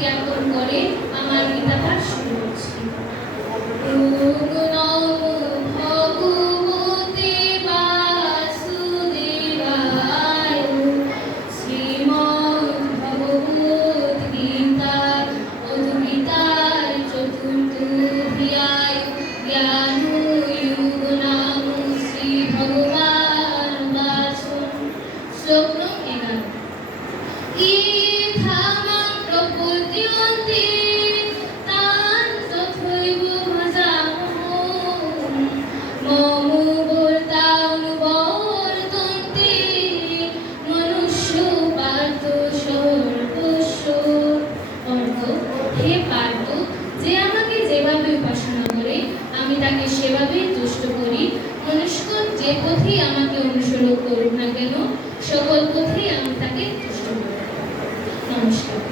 জ্ঞাপন করে আমার গীতাপাঠ শুরু করছি। যে আমাকে যেভাবে উপাসনা করে আমি তাকে সেভাবেই তুষ্ট করি। মনুষ্যগণ যে পথেই আমাকে অনুসরণ করুক না কেন, সকল পথেই আমি তাকে তুষ্ট করি। নমস্কার।